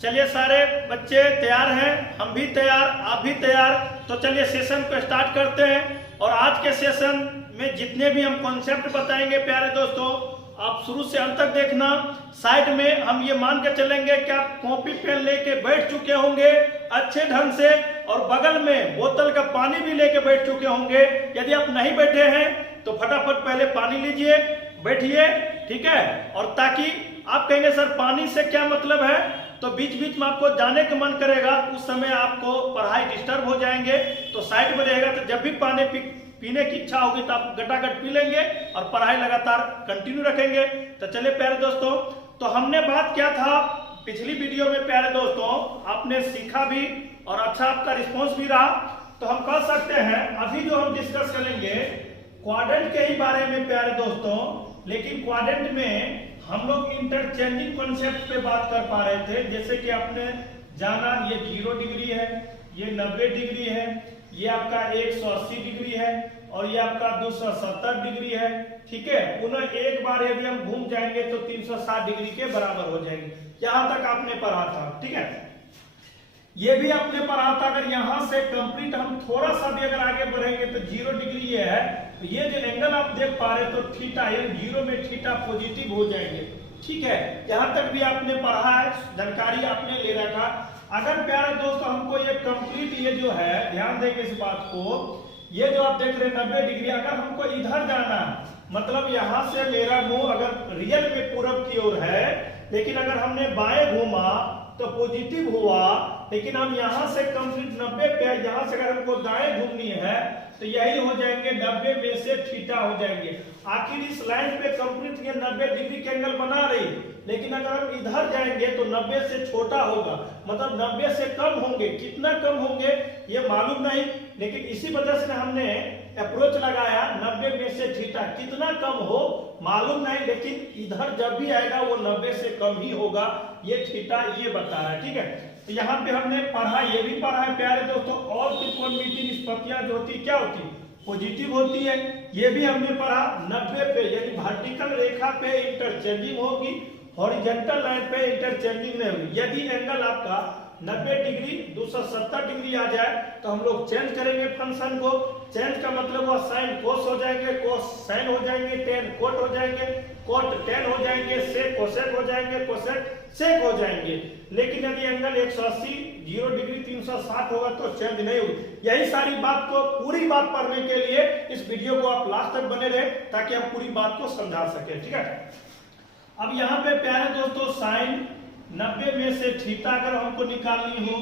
चलिए सारे बच्चे तैयार हैं, हम भी तैयार, आप भी तैयार। तो चलिए सेशन को स्टार्ट करते हैं। और आज के सेशन में जितने भी हम कॉन्सेप्ट बताएंगे प्यारे दोस्तों, आप शुरू से अंत तक देखना। साइड में हम ये मान के चलेंगे कि आप कॉपी पेन लेके बैठ चुके होंगे अच्छे ढंग से, और बगल में बोतल का पानी भी लेके बैठ चुके होंगे। यदि आप नहीं बैठे हैं तो फटाफट पहले पानी लीजिए, बैठिए, ठीक है। और ताकि आप कहेंगे सर पानी से क्या मतलब है, तो बीच बीच में आपको जाने का मन करेगा, उस समय आपको पढ़ाई डिस्टर्ब हो जाएंगे, तो साइड में रहेगा। तो जब भी पानी पीने की इच्छा होगी तो आप गटागट पी लेंगे और पढ़ाई लगातार कंटिन्यू रखेंगे। तो चलिए प्यारे दोस्तों, तो हमने बात किया था पिछली वीडियो में प्यारे दोस्तों, आपने सीखा भी और अच्छा आपका रिस्पॉन्स भी रहा। तो हम कह सकते हैं अभी जो हम डिस्कस करेंगे क्वाड्रेंट के ही बारे में प्यारे दोस्तों। लेकिन क्वाड्रेंट में हम लोग इंटरचेंजिंग कॉन्सेप्ट पे बात कर पा रहे थे। जैसे कि आपने जाना ये 0 डिग्री है, ये 90 डिग्री है, ये आपका 180 डिग्री है और ये आपका 270 डिग्री है, ठीक है। पुनः एक बार यदि हम घूम जाएंगे तो 360 डिग्री के बराबर हो जाएंगे। यहां तक आपने पढ़ा था, ठीक है। ये भी आपने पढ़ा था। अगर यहां से कंप्लीट हम थोड़ा सा भी अगर आगे बढ़ेंगे तो 0 डिग्री ये है, तो ये जो एंगल आप देख पा रहे तो थीटा, यानी 0 में थीटा पॉजिटिव हो जाएंगे, ठीक है। यहां तक भी आपने पढ़ा है, जानकारी आपने ले रखा। अगर प्यारे दोस्तों हमको ये कंप्लीट ये जो है, ध्यान देंगे इस बात को, ये जो आप देख रहे हैं 90 डिग्री, अगर हमको इधर जाना, मतलब यहां से मेरा मुंह अगर रियल में पूरब की ओर है, लेकिन अगर हमने बाएं घूमा तो पॉजिटिव हुआ, लेकिन हम यहां से कंप्लीट 90 पे, यहां से अगर हमको दाएं घूमनी है तो यही हो जाएंगे 90 में से थीटा हो जाएंगे। आखिर इस लाइन पे कंप्लीट ये 90 डिग्री के एंगल बना रही, लेकिन अगर हम इधर जाएंगे तो 90 से छोटा होगा, मतलब 90 से कम होंगे। कितना कम होंगे ये मालूम नहीं, लेकिन इसी वजह से हमने अप्रोच लगाया 90 में से थीटा। कितना कम हो मालूम नहीं, लेकिन इधर जब भी आएगा वो 90 से कम ही होगा, ये थीटा ये बता रहा है, ठीक है। तो यहाँ पे हमने पढ़ा, ये भी पढ़ा है प्यारे दोस्तों, और त्रिकोणमितीय निष्पत्तियां जो होती क्या होती, पॉजिटिव होती है। ये भी हमने पढ़ा 90 पे, यानी वर्टिकल रेखा पे इंटरचेंजिंग होगी, हॉरिजॉन्टल लाइन पे इंटरचेंजिंग नहीं होगी। यदि एंगल आपका 90 डिग्री 270 डिग्री आ जाए तो हम लोग चेंज करेंगे फंक्शन को। चेंज का मतलब वह साइन कोस हो जाएंगे, कोस साइन हो जाएंगे, टेन कोट हो जाएंगे, कोट टेन हो जाएंगे, सेक कोसेक हो जाएंगे, कोसेक सेक हो जाएंगे। लेकिन यदि एंगल 180 0 डिग्री 360 होगा तो चेंज नहीं होगी। यही सारी बात को, पूरी बात पढ़ने के लिए इस वीडियो को आप लास्ट तक बने रहे, ताकि हम पूरी बात को समझा सके, ठीक है। अब यहाँ पे प्यारे दोस्तों साइन 90 में से थीटा अगर हमको निकालनी हो,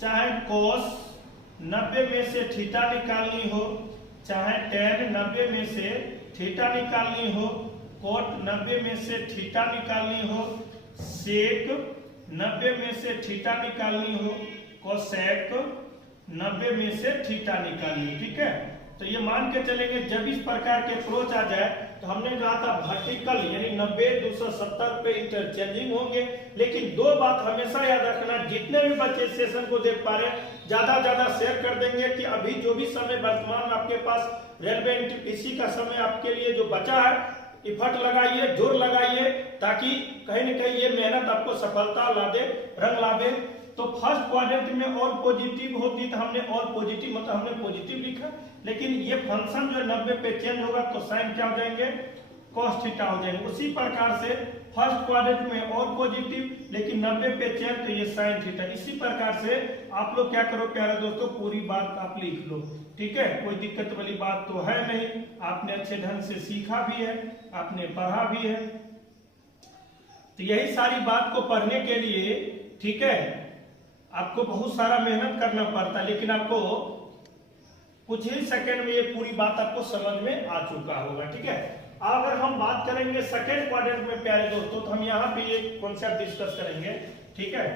चाहे कोस 90 में से थीटा निकालनी हो, चाहे टेन 90 में से थीटा निकालनी हो, कोट 90 में से थीटा निकालनी हो, सेक 90 में से थीटा निकालनी हो, कोसेक 90 में से थीटा निकालनी, ठीक है। तो ये मान के चलेंगे जब इस प्रकार के अप्रोच आ जाए तो हमने कहा था वर्टिकल यानी 90 270 पे इंटरचेंजिंग होंगे। लेकिन दो बात हमेशा याद रखना, जितने भी बच्चे सेशन को देख पा रहे हैं ज्यादा शेयर कर देंगे कि अभी जो भी समय वर्तमान आपके पास रेलवे एनटीपीसी का समय आपके लिए जो बचा है, इफर्ट लगाइए, जोर लगाइए, ताकि कहीं न कहीं ये मेहनत आपको सफलता ला दे, रंग ला दे। तो फर्स्ट क्वाड्रेंट में ऑल पॉजिटिव होती तो हमने ऑल पॉजिटिव मतलब हमने पॉजिटिव लिखा, लेकिन ये फंक्शन जो 90 पे चेंज होगा तो साइन क्या हो जाएंगे, cos थीटा हो जाएंगे। उसी प्रकार से फर्स्ट क्वाड्रेंट में ऑल पॉजिटिव, लेकिन 90 पे चेंज तो ये साइन थीटा। इसी प्रकार से आप लोग क्या करो प्यारे दोस्तों, पूरी बात आप लिख लो, ठीक है। कोई दिक्कत वाली बात तो है नहीं, आपने अच्छे ढंग से सीखा भी है, आपने पढ़ा भी है। तो यही सारी बात को पढ़ने के लिए, ठीक है, आपको बहुत सारा मेहनत करना पड़ता है, लेकिन आपको कुछ ही सेकंड में ये पूरी बात आपको समझ में आ चुका होगा, ठीक है। अगर हम बात करेंगे सेकंड क्वाड्रेंट में प्यारे दोस्तों, तो हम यहाँ पे ये कॉन्सेप्ट डिस्कस करेंगे, ठीक है।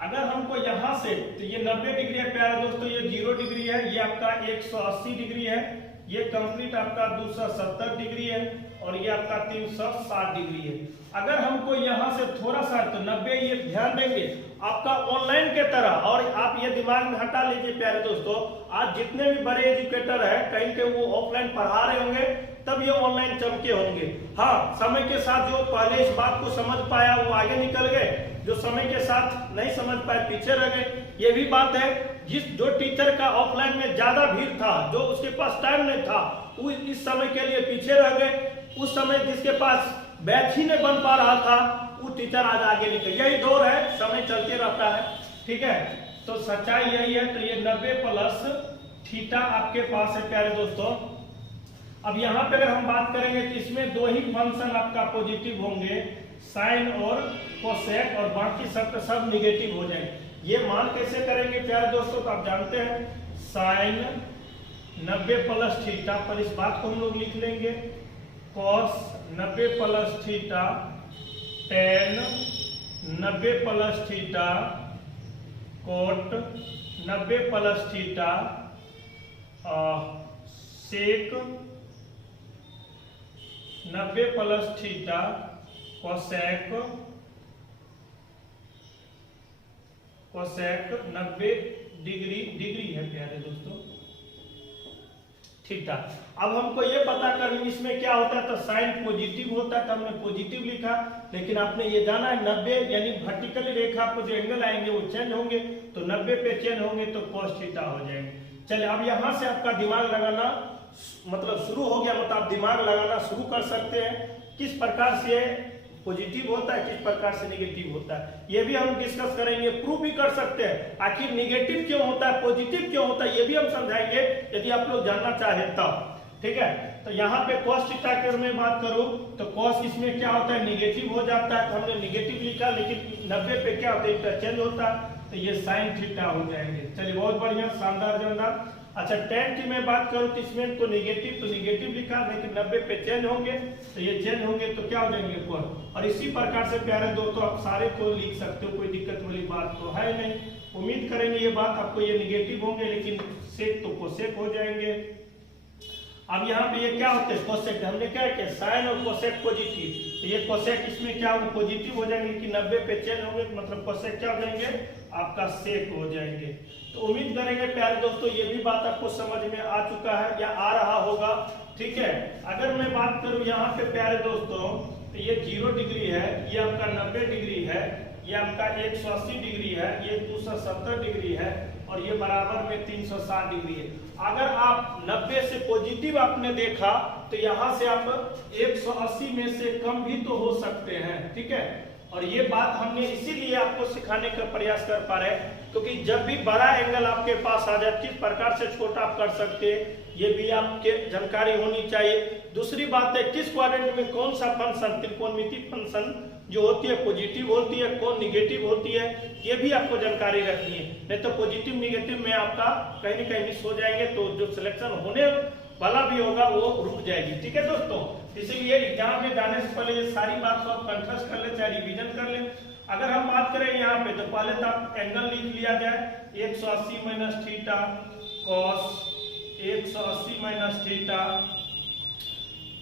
अगर हमको यहाँ से, तो ये 90 डिग्री है प्यारे दोस्तों, ये 0 डिग्री है, ये आपका 180 डिग्री है, ये कंप्लीट आपका 270 डिग्री है, और ये आपका 360 डिग्री है। अगर हमको यहाँ से थोड़ा सा, तो 90 ये ध्यान देंगे आपका ऑनलाइन के तरह, और आप ये दिमाग में हटा लीजिए प्यारे दोस्तों, आज जितने भी बड़े एजुकेटर है कहीं के वो ऑफलाइन पढ़ा रहे होंगे, तब ये ऑनलाइन चमके होंगे। हाँ, समय के साथ जो पहले इस बात को समझ पाया वो आगे निकल गए, जो समय के साथ नहीं समझ पाए पीछे रह गए। ये भी बात है, जो टीचर का ऑफलाइन में ज्यादा भीड़ था, जो उसके पास टाइम नहीं था, वो इस समय के लिए पीछे रह गए। उस समय जिसके पास बैच ही नहीं बन पा रहा था, वो टीचर आज आगे निकल। यही दौर है, समय चलते रहता है, ठीक है। तो सच्चाई यही है। तो ये 90 प्लस थीटा आपके पास है प्यारे दोस्तों। अब यहाँ पे अगर हम बात करेंगे तो इसमें दो ही फंक्शन आपका पॉजिटिव होंगे, साइन और कोसेक, और बाकी सब सब निगेटिव हो जाएंगे। ये मान कैसे करेंगे प्यारे दोस्तों, तो आप जानते हैं साइन 90 प्लस थीटा पर इस बात को हम लोग लिख लेंगे, cos 90 plus theta, tan 90 plus theta, cot 90 plus theta, sec 90 plus theta, cosec 90 degree है प्यारे दोस्तों थीटा। अब हमको ये पता करना इसमें क्या होता है, तो साइन पॉजिटिव होता है तो हमने पॉजिटिव लिखा, लेकिन आपने ये जाना है 90 यानी वर्टिकल रेखा पर जो एंगल आएंगे वो चेंज होंगे, तो 90 पे चेंज होंगे तो cos थीटा हो जाएंगे। चलिए अब यहां से आपका दिमाग लगाना मतलब शुरू हो गया, मतलब आप दिमाग लगाना शुरू कर सकते हैं किस प्रकार से पॉजिटिव होता है, किस प्रकार से नेगेटिव होता है। ये भी हम डिस्कस करेंगे, प्रूफ भी कर सकते हैं आखिर नेगेटिव क्यों होता है, पॉजिटिव क्यों होता है, ये भी हम समझाएंगे यदि आप लोग जानना चाहें तब, ठीक है। तो यहाँ पे cos थीटा की मैं बात करूं तो cos इसमें क्या होता है, नेगेटिव हो जाता है, तो हमने नेगेटिव लिखा, लेकिन 90 पे क्या होता है, इंटरचेंज होता है, तो ये साइन थीटा हो जाएंगे। चलिए बहुत बढ़िया, शानदार जानदार। अच्छा, tan की मैं बात करूं तो इसमें तो नेगेटिव लिखा, लेकिन 90 पे चेंज होंगे, तो ये चेंज होंगे तो क्या हो जाएंगे cos। और इसी प्रकार से प्यारे दोस्तों आप सारे को लिख सकते हो, कोई दिक्कत वाली बात तो है नहीं। उम्मीद करेंगे ये बात आपको, ये नेगेटिव होंगे लेकिन सेक तो कोसेक हो जाएंगे। अब यहाँ पे ये क्या होते हैं, कोसेक, हमने क्या किया, साइन और कोसेक पॉजिटिव, तो ये कोसेक इसमें क्या होगा, पॉजिटिव हो जाएंगे, लेकिन 90 पे चेंज होंगे, मतलब कोसेक क्या हो जाएंगे, आपका सेक हो जाएंगे। तो उम्मीद करेंगे प्यारे दोस्तों ये भी बात आपको समझ में आ चुका है या आ रहा होगा, ठीक है। अगर मैं बात करूं यहाँ पे प्यारे दोस्तों, तो ये 0 डिग्री है, ये आपका 90 डिग्री है, ये आपका 180 डिग्री है, ये 270 डिग्री है, और ये बराबर में 360 डिग्री है। अगर आप 90 से पॉजिटिव आपने देखा तो यहाँ से आप 180 में से कम भी तो हो सकते हैं, ठीक है। और ये बात हमने इसीलिए आपको सिखाने का प्रयास कर पा रहे हैं, क्योंकि जब भी बड़ा एंगल आपके पास आ जाए किस प्रकार से छोटा आप कर सकते हैं, ये भी आपके जानकारी होनी चाहिए। दूसरी बात है किस क्वाड्रेंट में कौन सा फंक्शन, त्रिकोणमिति फंक्शन जो होती है पॉजिटिव होती है, कौन निगेटिव होती है, ये भी आपको जानकारी रखनी है। नहीं तो पॉजिटिव निगेटिव में आपका कहीं न कहीं मिस हो जाएंगे, तो जो सिलेक्शन होने वाला भी होगा वो रुक जाएगी, ठीक है दोस्तों। इसीलिए एग्जाम में जाने से पहले ये सारी बात को आप कंठस्थ कर ले, चाहे रिविजन कर ले। अगर हम बात करें यहाँ पे तो पहले तो आप एंगल लिख लिया जाए, 180 minus theta cos 180 minus theta,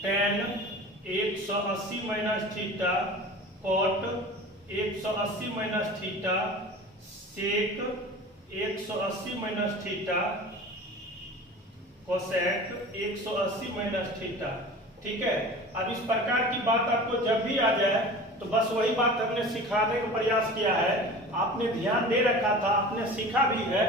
tan 180 minus theta, cot 180 minus theta, sec 180 minus theta, cosec 180 minus theta, ठीक है। अब इस प्रकार की बात आपको जब भी आ जाए तो बस वही बात हमने सिखाने का प्रयास किया है, आपने ध्यान दे रखा था, आपने सीखा भी है।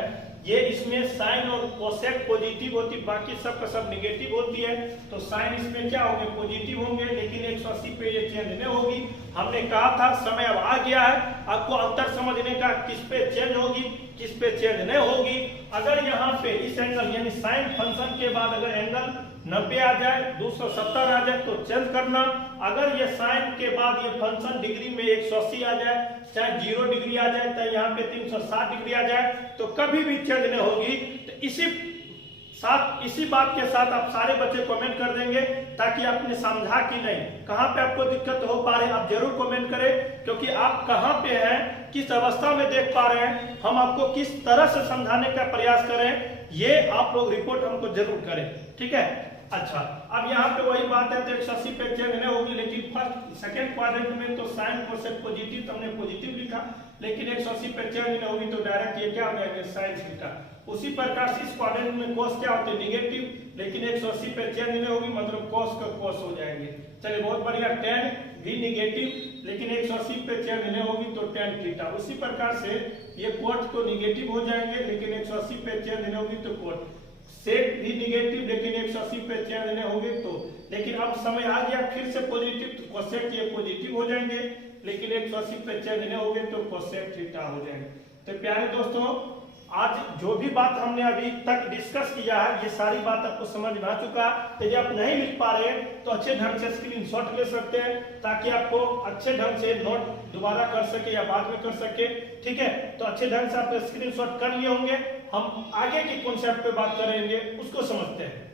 ये इसमें साइन और कोसेक पॉजिटिव होती, बाकी सब का सब निगेटिव होती है, तो साइन इसमें क्या होंगे, पॉजिटिव होंगे, लेकिन 180 पे ये चेंज नहीं होगी। हमने कहा था समय अब आ गया है आपको अंतर समझने का, किस पे चेंज होगी किस पे चेंज नहीं होगी। अगर यहाँ पे इस एंगल यानी साइन फंक्शन के बाद अगर एंगल 90 आ जाए, 270 आ जाए तो चेंज करना। अगर ये साइन के बाद ये फंक्शन डिग्री में 180 आ जाए, चाहे 0 डिग्री आ जाए, चाहे यहाँ पे 360 डिग्री आ जाए, तो कभी भी चेंज नहीं होगी। तो इसी बात के साथ आप सारे बच्चे कमेंट कर देंगे, ताकि आपने समझा कि नहीं, कहाँ पे आपको दिक्कत हो पा रहे हैं आप जरूर कमेंट करें, क्योंकि आप कहाँ पे हैं, किस अवस्था में देख पा रहे हैं, हम आपको किस तरह से समझाने का प्रयास करें, ये आप लोग रिपोर्ट हमको जरूर करें, ठीक है। अच्छा, अब यहाँ पे वही बात है, तो 180 पे चेंज नहीं होगी, लेकिन फर्स्ट सेकंड क्वाड्रेंट में तो साइन कोसेक पॉजिटिव, तो हमने पॉजिटिव लिखा, लेकिन 180 पे चेंज नहीं होगी तो डायरेक्ट ये क्या हो जाएगा साइन थीटा। उसी प्रकार से इस क्वाड्रेंट में cos क्या होते हैं नेगेटिव, लेकिन 180 पे चेंज नहीं होगी, मतलब cos का cos हो जाएंगे। चलिए बहुत बढ़िया, tan भी नेगेटिव लेकिन 180 पे चेंज नहीं होगी तो tan थीटा। उसी प्रकार से ये cot तो नेगेटिव हो जाएंगे लेकिन 180 पे चेंज नहीं होगी तो cot, sec भी नेगेटिव लेकिन 180 पे चेंज नहीं होगी तो, लेकिन अब समय आ गया फिर से पॉजिटिव, तो cosec ये पॉजिटिव हो जाएंगे लेकिन 180 पे चेंज नहीं होंगे तो cosec थीटा हो जाएंगे। तो प्यारे दोस्तों, आज जो भी बात हमने अभी तक डिस्कस किया है ये सारी बात आपको समझ में आ चुका है। यदि आप नहीं लिख पा रहे तो अच्छे ढंग से स्क्रीनशॉट ले सकते हैं ताकि आपको अच्छे ढंग से नोट दोबारा कर सके या बाद में कर सके, ठीक है। तो अच्छे ढंग से आप स्क्रीनशॉट कर लिए होंगे, हम आगे की कॉन्सेप्ट पे बात करेंगे उसको समझते हैं।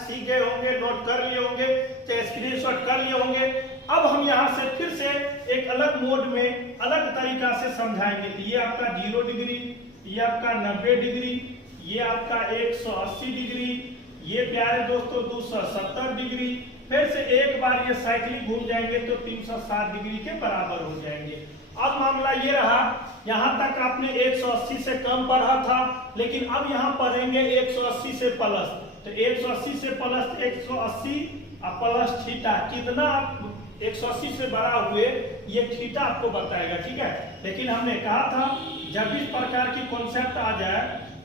सीख गए होंगे, नोट कर लिए होंगे, चाहे स्क्रीनशॉट कर लिए होंगे। अब हम यहाँ से फिर से एक अलग मोड में अलग तरीका से समझाएंगे। तो ये आपका 0 डिग्री, ये आपका 90 डिग्री, ये आपका 180 डिग्री, ये प्यारे दोस्तों 270 डिग्री, फिर से एक बार ये साइक्लिक घूम जाएंगे तो 360 डिग्री के बराबर हो जाएंगे। अब मामला ये रहा, यहाँ तक आपने 180 से कम पढ़ा था, लेकिन अब यहाँ पढ़ेंगे 180 से प्लस। तो 180 से प्लस 180 प्लस थीटा, कितना 180 से बड़ा हुए ये थीटा आपको बताएगा, ठीक है। लेकिन हमने कहा था जब इस प्रकार की कॉन्सेप्ट आ जाए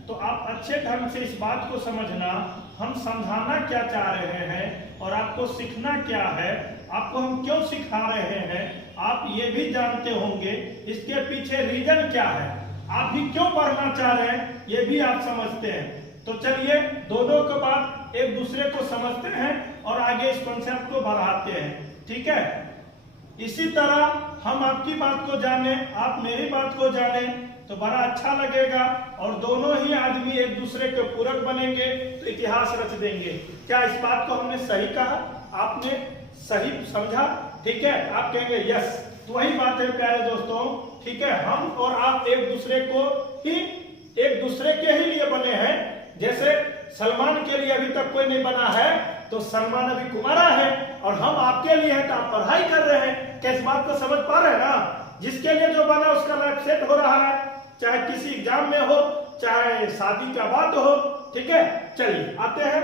तो आप अच्छे ढंग से इस बात को समझना, हम समझाना क्या चाह रहे हैं और आपको सीखना क्या है, आपको हम क्यों सिखा रहे हैं, आप ये भी जानते होंगे इसके पीछे रीजन क्या है, आप भी क्यों पढ़ना चाह रहे हैं ये भी आप समझते हैं। तो चलिए दोनों के बाद एक दूसरे को समझते हैं और आगे इस कॉन्सेप्ट को बढ़ाते हैं, ठीक है। इसी तरह हम आपकी बात को जाने, आप मेरी बात को जाने तो बड़ा अच्छा लगेगा और दोनों ही आदमी एक दूसरे के पूरक बनेंगे तो इतिहास रच देंगे। क्या इस बात को हमने सही कहा, आपने सही समझा, ठीक है। आप कहेंगे यस, तो वही बात है प्यारे दोस्तों, ठीक है। हम और आप एक दूसरे को ही एक दूसरे के ही लिए बने हैं। जैसे सलमान के लिए अभी तक कोई नहीं बना है तो सलमान अभी कुमारा है, और हम आपके लिए हैं तो आप पढ़ाई कर रहे हैं। क्या इस बात को समझ पा रहे हैं ना? जिसके लिए जो बना उसका लाइफ सेट हो रहा है, चाहे किसी एग्जाम में हो चाहे शादी का बात हो, ठीक है। चलिए आते हैं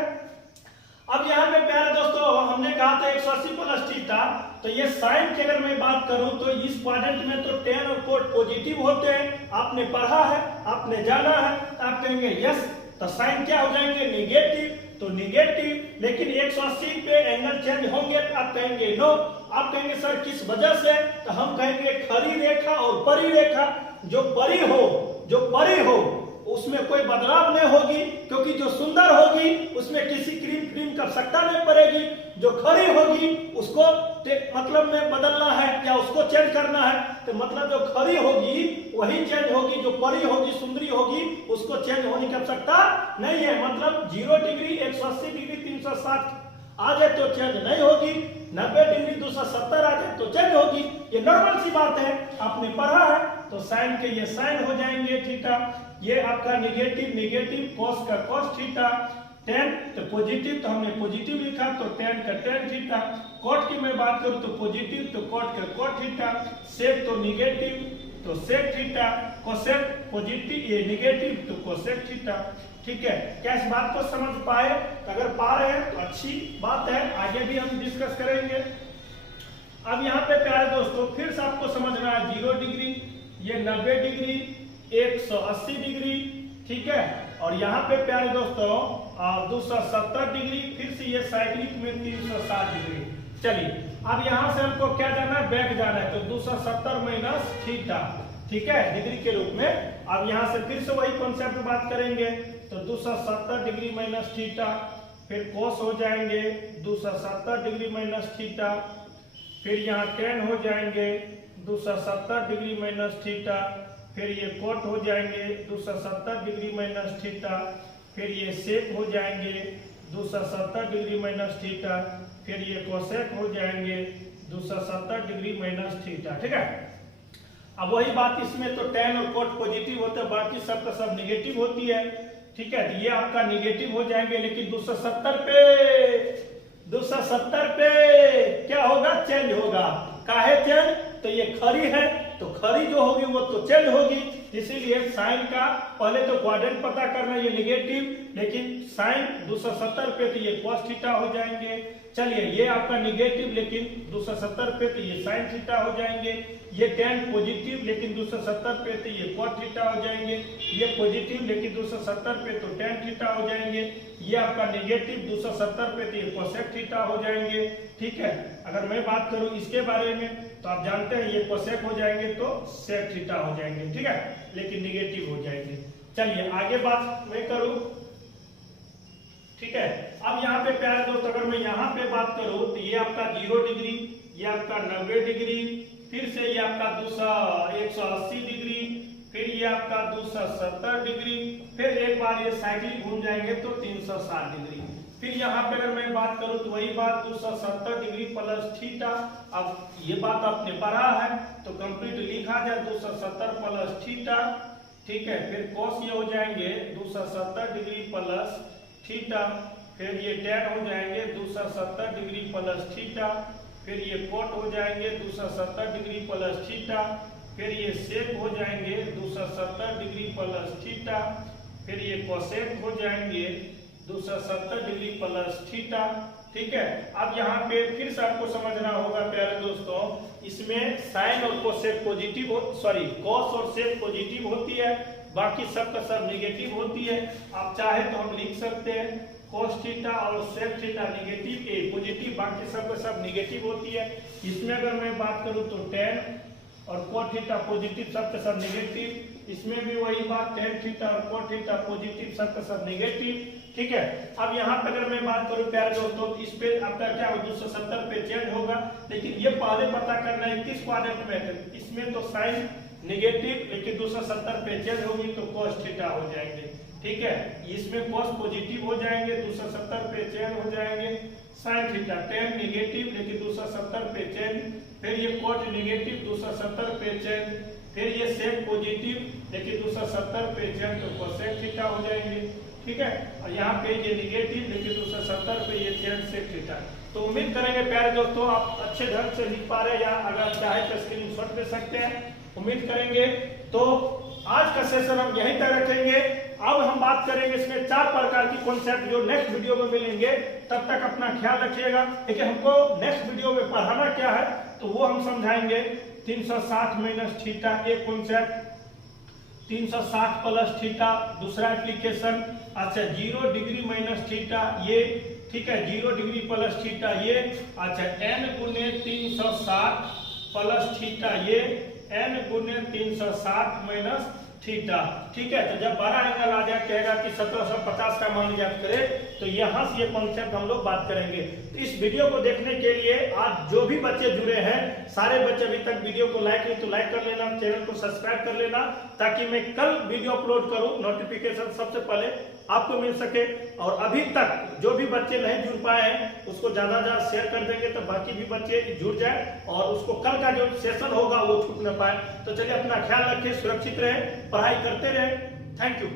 अब यहाँ पे प्यारे दोस्तों, हमने कहा था 180 प्लस थीटा, तो ये साइन की अगर मैं बात करूं तो इस क्वाड्रेंट में तो tan और cot पॉजिटिव होते हैं, आपने पढ़ा है, आपने जाना है, तो आप कहेंगे यस, तो साइन क्या हो जाएंगे नेगेटिव, तो नेगेटिव। लेकिन 180 पे एंगल चेंज होंगे तो आप कहेंगे नो। आप कहेंगे सर किस वजह से, तो हम कहेंगे खड़ी रेखा और परी रेखा, जो परी हो उसमें कोई बदलाव नहीं होगी, क्योंकि जो सुंदर होगी उसमें किसी क्रीम की आवश्यकता नहीं पड़ेगी। जो खड़ी होगी उसको मतलब में बदलना है या उसको चेंज करना है, तो मतलब जो खड़ी होगी वही चेंज होगी, जो परी होगी सुंदरी होगी उसको चेंज होने की आवश्यकता नहीं है। मतलब 0 डिग्री 180 डिग्री 360 आ जाए तो चेंज नहीं होगी, 90 डिग्री 270 आ जाए तो चेंज होगी, ये नॉर्मल सी बात है, आपने पढ़ा है। तो साइन के ये साइन हो जाएंगे थीटा, ये आपका नेगेटिव कॉस का कॉस थीटा, tan तो पॉजिटिव तो हमने पॉजिटिव लिखा तो tan का tan थीटा, cot की मैं बात करूं तो पॉजिटिव तो cot का cot थीटा, sec तो नेगेटिव तो sec थीटा, cosec पॉजिटिव ये नेगेटिव तो cosec थीटा, ठीक है। क्या इस बात को समझ पाए? अगर पा रहे हैं तो अच्छी बात है, आगे भी हम डिस्कस करेंगे। अब यहाँ पे प्यारे दोस्तों फिर से आपको समझना है 0 डिग्री, ये 90 डिग्री, 180 डिग्री, ठीक है। और यहाँ पे प्यारे दोस्तों 270 डिग्री, फिर से ये साइक्लिक में 360 डिग्री। चलिए अब यहाँ से हमको क्या जाना है, बैक जाना है, तो 270 माइनस थीटा, ठीक है, डिग्री के रूप में। अब यहाँ से फिर से वही कॉन्सेप्ट बात करेंगे, तो 270 डिग्री माइनस थीटा, फिर कोस हो जाएंगे 270 डिग्री माइनस थीटा, फिर यहाँ tan हो जाएंगे 270 डिग्री माइनस थीटा, फिर ये cot हो जाएंगे 270 डिग्री माइनस थीटा, फिर ये sec हो जाएंगे 270 डिग्री माइनस थीटा, फिर ये cosec हो जाएंगे 270 डिग्री माइनस थीटा, ठीक है। अब वही बात इसमें तो tan और cot पॉजिटिव होते हैं, बाकी सब का सब निगेटिव होती है, ठीक है। तो ये आपका निगेटिव हो जाएंगे, लेकिन 270 पे 270 पे क्या होगा, चेंज होगा। काहे चेंज, तो ये खरी है तो खरी जो होगी वो तो चेंज होगी, इसीलिए साइन का पहले तो क्वाड्रेंट पता करना, ये नेगेटिव, लेकिन साइन 270 पे तो ये cos थीटा हो जाएंगे। चलिए ये आपका नेगेटिव लेकिन 270 पे तो ये साइन थीटा हो जाएंगे। ये tan पॉजिटिव लेकिन 270 पे तो ये cos थीटा हो जाएंगे। ये पॉजिटिव लेकिन 270 पे तो tan थीटा हो जाएंगे। ये आपका नेगेटिव 270 पे तो ये cosec थीटा हो जाएंगे। ठीक है, अगर मैं बात करूं इसके बारे में तो आप जानते हैं ये cosec हो जाएंगे तो sec थीटा हो जाएंगे। ठीक है, लेकिन नेगेटिव हो जाएंगे। चलिए आगे बात मैं करूं। ठीक है, अब यहाँ पे प्यारे दोस्त अगर मैं यहाँ पे बात करूं तो ये आपका 0 डिग्री, ये आपका 90 डिग्री, फिर से ये आपका 180 डिग्री, फिर ये आपका 270 डिग्री, फिर एक बार ये साइकिल घूम जाएंगे तो 360 डिग्री। फिर यहाँ पे अगर मैं बात करूं तो वही बात 270 डिग्री प्लस थीटा। अब ये बात आपने पढ़ा है तो कंप्लीट लिखा जाए 270 प्लस थीटा। ठीक है, फिर cos ये हो जाएंगे 270 डिग्री प्लस थीटा, फिर ये tan हो जाएंगे 270 डिग्री प्लस थीटा, फिर ये cot हो जाएंगे 270 डिग्री प्लस थीटा, फिर ये sec हो जाएंगे 270 डिग्री प्लस थीटा, फिर ये cosec हो जाएंगे 270 डिग्री प्लस थीटा। ठीक है, अब यहाँ पे फिर से आपको समझना होगा प्यारे दोस्तों, इसमें साइन और कोसेक पॉजिटिव कॉस और सेक पॉजिटिव होती है, बाकी सब का सब निगेटिव होती है। आप चाहे तो हम लिख सकते हैं cos थीटा और sec थीटा निगेटिव पॉजिटिव, बाकी सब का सब निगेटिव होती है। इसमें अगर मैं बात करूं तो tan और cot थीटा पॉजिटिव, सब का सब निगेटिव। इसमें भी वही बात, tan थीटा और cot थीटा पॉजिटिव, सब का सब निगेटिव। ठीक है, अब यहाँ पे अगर मैं बात करूं प्यारे दोस्तों, इस पे आपका क्या होगा 270 पे चेंज होगा, लेकिन ये पहले पता करना है किस क्वाड्रेंट में है। इसमें तो साइन नेगेटिव लेकिन 270 पे चेंज होगी तो cos थीटा हो जाएंगे। ठीक है, इसमें cos पॉजिटिव हो जाएंगे 270 पे चेंज हो जाएंगे, sin थीटा tan नेगेटिव लेकिन 270 पे चेंज, फिर ये cot नेगेटिव 270 पे चेंज, फिर ये sec पॉजिटिव लेकिन 270 पे चेंज तो cosec थीटा हो जाएंगे। ठीक है, और यहाँ पे ये नेगेटिव लेकिन 270 पे ये चेंज sec थीटा। तो उम्मीद करेंगे प्यारे दोस्तों आप अच्छे ढंग से लिख पा रहे हैं, या अगर चाहे तो स्क्रीनशॉट ले सकते हैं। उम्मीद करेंगे तो आज का सेशन हम यहीं तक रखेंगे। अब हम बात करेंगे इसमें 4 प्रकार की कॉन्सेप्ट जो नेक्स्ट वीडियो में मिलेंगे। तब तक अपना ख्याल रखिएगा। लेकिन हमको नेक्स्ट वीडियो में पढ़ाना क्या है तो वो हम समझाएंगे। 360 माइनस थीटा एक कॉन्सेप्ट, 360 प्लस थीटा दूसरा एप्लीकेशन। अच्छा 0 डिग्री माइनस थीटा ये, ठीक है 0 डिग्री प्लस थीटा ये। अच्छा n गुने 360 प्लस थीटा ये, n गुने 360 माइनस थीटा। ठीक है, तो जब बड़ा एंगल आ जाए कहेगा कि 1750 का मान ज्ञात करे तो यहाँ से ये कॉन्सेप्ट हम लोग बात करेंगे। तो इस वीडियो को देखने के लिए आज जो भी बच्चे जुड़े हैं, सारे बच्चे अभी तक वीडियो को लाइक नहीं तो लाइक कर लेना, चैनल को सब्सक्राइब कर लेना, ताकि मैं कल वीडियो अपलोड करूं नोटिफिकेशन सबसे पहले आपको मिल सके। और अभी तक जो भी बच्चे नहीं जुड़ पाए हैं उसको ज्यादा ज्यादा शेयर कर देंगे तो बाकी भी बच्चे जुड़ जाए और उसको कल का जो सेशन होगा वो छूट न पाए। तो चलिए अपना ख्याल रखें, सुरक्षित रहे, पढ़ाई करते रहे। Thank you.